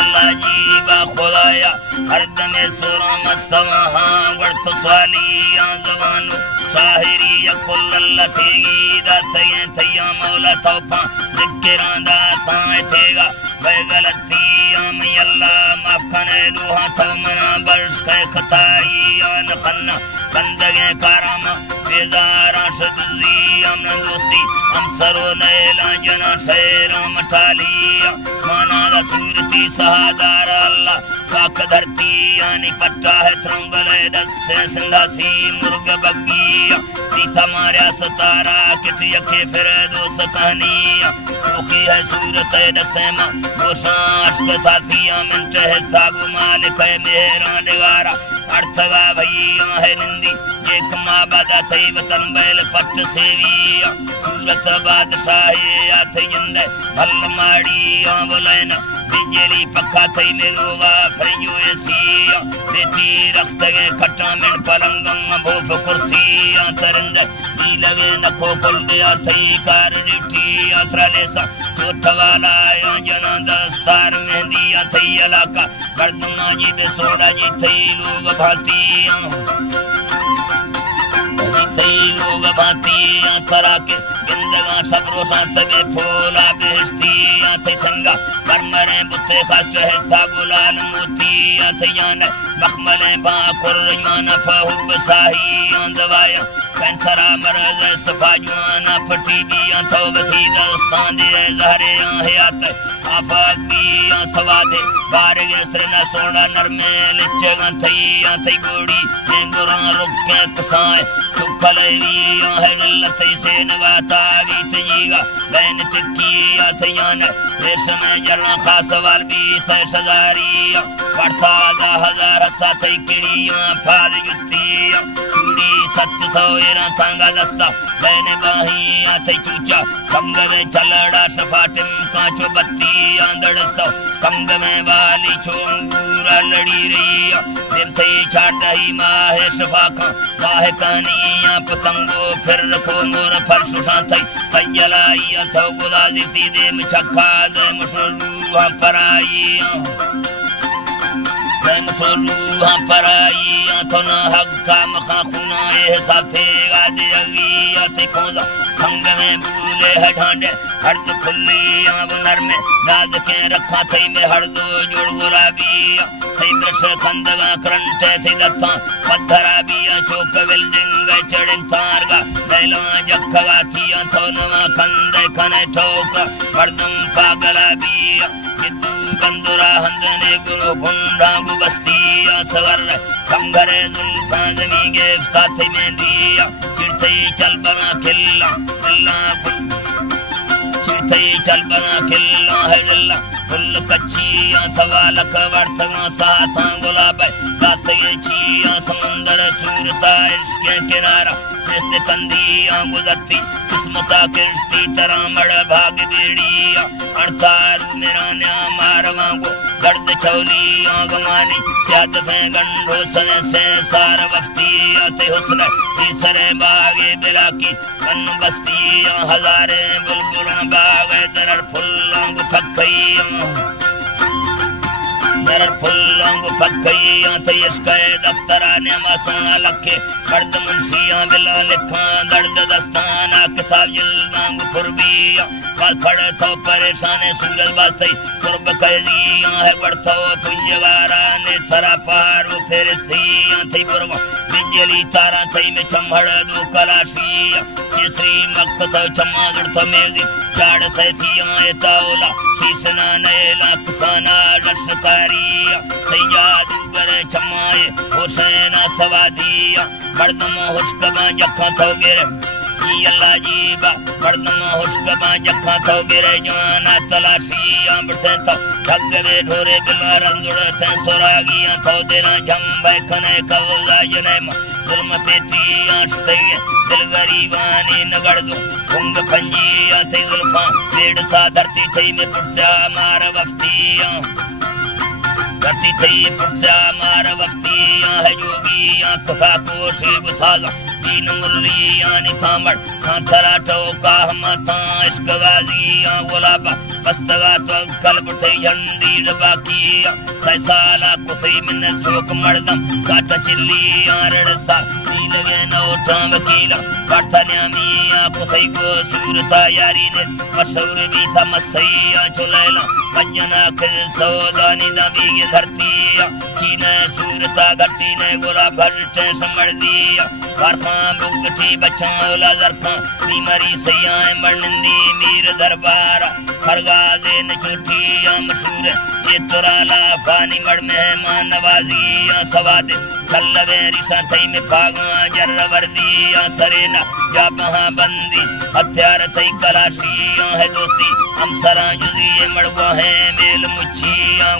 अल्लाह जी बा खुदाया हर दमे सुरम सवाहा वर्त स्वालिया जवानो शाहिरी कुल लथेगी दा थये थया मौला तौफा जिक्रांदा ताए थेगा गलती आम अल्लाह माफ करे रूहा तो मना बर्श के खताई अन खन्ना बंदगे कारामा बेजारा शदुजी अमन दोस्ती हम सरो नैला जना शेरा मठालिया माना दा सूरती सहादार अल्लाह पाक धरती यानी पट्टा है त्रंगले दस्से सिंधासी मुर्ग बग्गिया तीसा मारिया सतारा किट यखे फिर दोस्त कहानिया ओखी है सूरत दसेमा गोशा अश्क साथिया मिंट है सागु मालिक है मेहरा दिगारा अर्थवा भैया है निंदी एक माँ बादा थई वतन बैल पट सेविया सूरत बादशाही आथे जिंदे भल माड़ी बोलेना बिजली पक्का थई मेलोवा फ्रिजो एसिया बेटी रखते गए खट्टा में पलंगम भूप कुर्सिया तरंद दी लगे नखो कुल गया थई कार डिठी अथरालेसा चोटवाला या जना दस्तार मेहंदी थई इलाका गर्दना जी बेसोड़ा जी थई लोग भाती लोग भाती करा के जिंदगा सबरो साथ में फूला बेहस्ती थे संगा परमरे बुते खास है सागुलाल मोती थे जान मखमले बा कुरमान फहुब साही दवाया कैंसरा मरज सफा जुआना फटी बिया तो बथी दस्तान दे जहरे हयात आफाकी सवादे बारगे सरना सोना नरमे लिचगा थई गोड़ी तेंगुरा रुके कसाए तुखलई है लथई से नवाता बीत जीगा बैन टिक्की थयान रेशम जरा खास वाल भी सजारी पड़ता दा हजार साथई किड़ियां फाद जुती चूड़ी 700 एरा सांगा दस्ता बैन बाही आथई चूचा कंग में चलड़ा सफाटिम कांचो बत्ती आंदड़ सौ कंग में वाली चोंगूरा लड़ी रही दिन थई छाटही माहे सफाका वाहे कानिया पतंगो फिर रखो मोर फर्श साथई कजलाई अथो गुलाजी सीधे में छक्का दे मुसलू पराई सोलूहा पराई थोना हक्का मखा खुना ए साथे गादे अगी आते खोजा खंग में बूले है ढांडे हर्द खुली नर में गाद के रखा थई में हर्दो जोड़ गुलाबी थई ब्रश खंदगा करंटे थी दत्ता पत्थरा बिया चौक बिल्डिंग चढ़न तारगा बैला जखवा थी थोनवा खंदे खने ठोक मर्दम पागला बिया कितु बंदुरा हंदने गुरु भुंडा बस्ती सवर संघरे जुल्फा जमी के साथी में दिया चिड़थई चल बना खिल्ला चिड़थई चल बना खिल्ला है जल्ला फुल कच्चिया सवालक वर्तगा साथा गुलाब साथी छिया समुंदर सूरता इसके किनारा जिससे कंदिया गुजरती किस्मता किश्ती तरह मड़ भाग बेड़िया अड़तारू मेरा न्या मारवांगो गर्द चौली आगमानी स्याद में गंडो सने से सार वफ्ती आते हुस्न तीसरे बागे बिलाकी कन बस्ती हजारे बुलबुला बागे दरर फुल्लांग फक्कैया दरर फुल्लांग फक्कैया थे इसके दफ्तरा ने मासूना लखे मर्द मुंशिया बिला लिखा दर्द दस्ताना किताब जिल्दांग फुरबिया काल खड़े तो परेशाने सूरज बासई कुर्ब कैदिया है बढ़तो पुंजवारा ने थरा पारो फिर थी बुरवा बिजली तारा थई में चमड़ दो कलाशिया तीसरी मक्ख तो चमागड़ तो मेजी चाड़ से थिया ताउला शीसना नैला किसाना दर्शकारिया थई जादूगर चमाए हुसैना सवादिया मर्दम हुस्कबा जखा तो गिर अल्लाह जीबा मर्दम हुस्कबा जखा तो गिरे जवाना तलाशिया बढ़ते तो ठग वे ढोरे बिला रंगुड़ थे सोरागिया तो देना जंबे खने कवजा जनेमा जुल्म पेटी आंचते दिल गरीबानी नगड़ दो उंग पंजिया थे जुल्फा पेड़ सा धरती थई में पुरसा मार वफ्तिया धरती थई पुरसा मार वफ्तिया है जोगिया कथा कोशी बुसाला तीन मुरलिया निथामड़ खांथरा टोका हमता इश्क गाजिया गुलाबा बस्तगा तो कल बुठे झंडी बाकी सैसाला कुथई मिन सोक मर्दम काट चिल्ली आरड़सा लगे नौटा वकीला पढ़ता न्यामिया कुथई को सूरता यारी ने मशहूर भी था मसैया चुलैला पंजना के सौदानी दबी के धरती चीने सूरता घटी ने गोला भरते समझ दिया कारखां बुगठी बचाओला जरखां बीमारी सयाए मरनंदी मीर दरबार खरगाजे न चोटी मशहूर ये तुराला पानी मड़ मेहमान नवाजी सवाद खल्लवे रिसा थई में फागा जर वर्दी सरेना या बंदी हथियार थई कलाशी है दोस्ती हम सरा जुदी मड़वा है मेल मुच्छी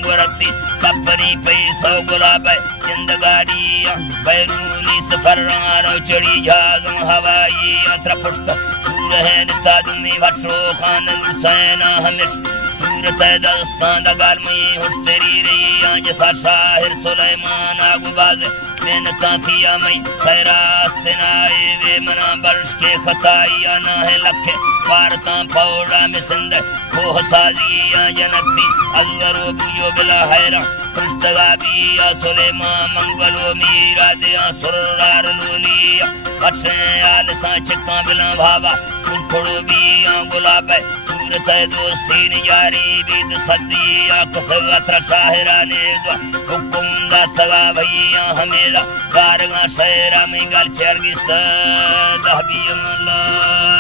गुरती कपरी पैसो गुलाब जिंदगाड़ी बैरूनी सफर रो चढ़ी जहाज हवाई अत्रपुष्ट सूर है तादुमी वटो खान हुसैन हमिस सूरत दस्तान दगालमी हुस्तेरी रही आज शाहिर सुलेमान आगुबाज मेहनता थिया मई सैरास्तेनाए वे मना बर्श के खताई आना है लखे वारता पौड़ा में सिंध कोह साजिया जनती अजगरो बुयो बिला हैरा कृष्णगाबिया सुलेमा मंगलो मीरा दिया सुरार लोलिया अच्छे आल सांचका बिला भावा कुंठड़ो बिया गुलाब सूरत दोस्ती निजारी बीद सदिया कुफगत शाहिरा ने हुकुम दा तवा भैया हमेला कारगा शहरा में गल चरगिस्ता दहबी अल्लाह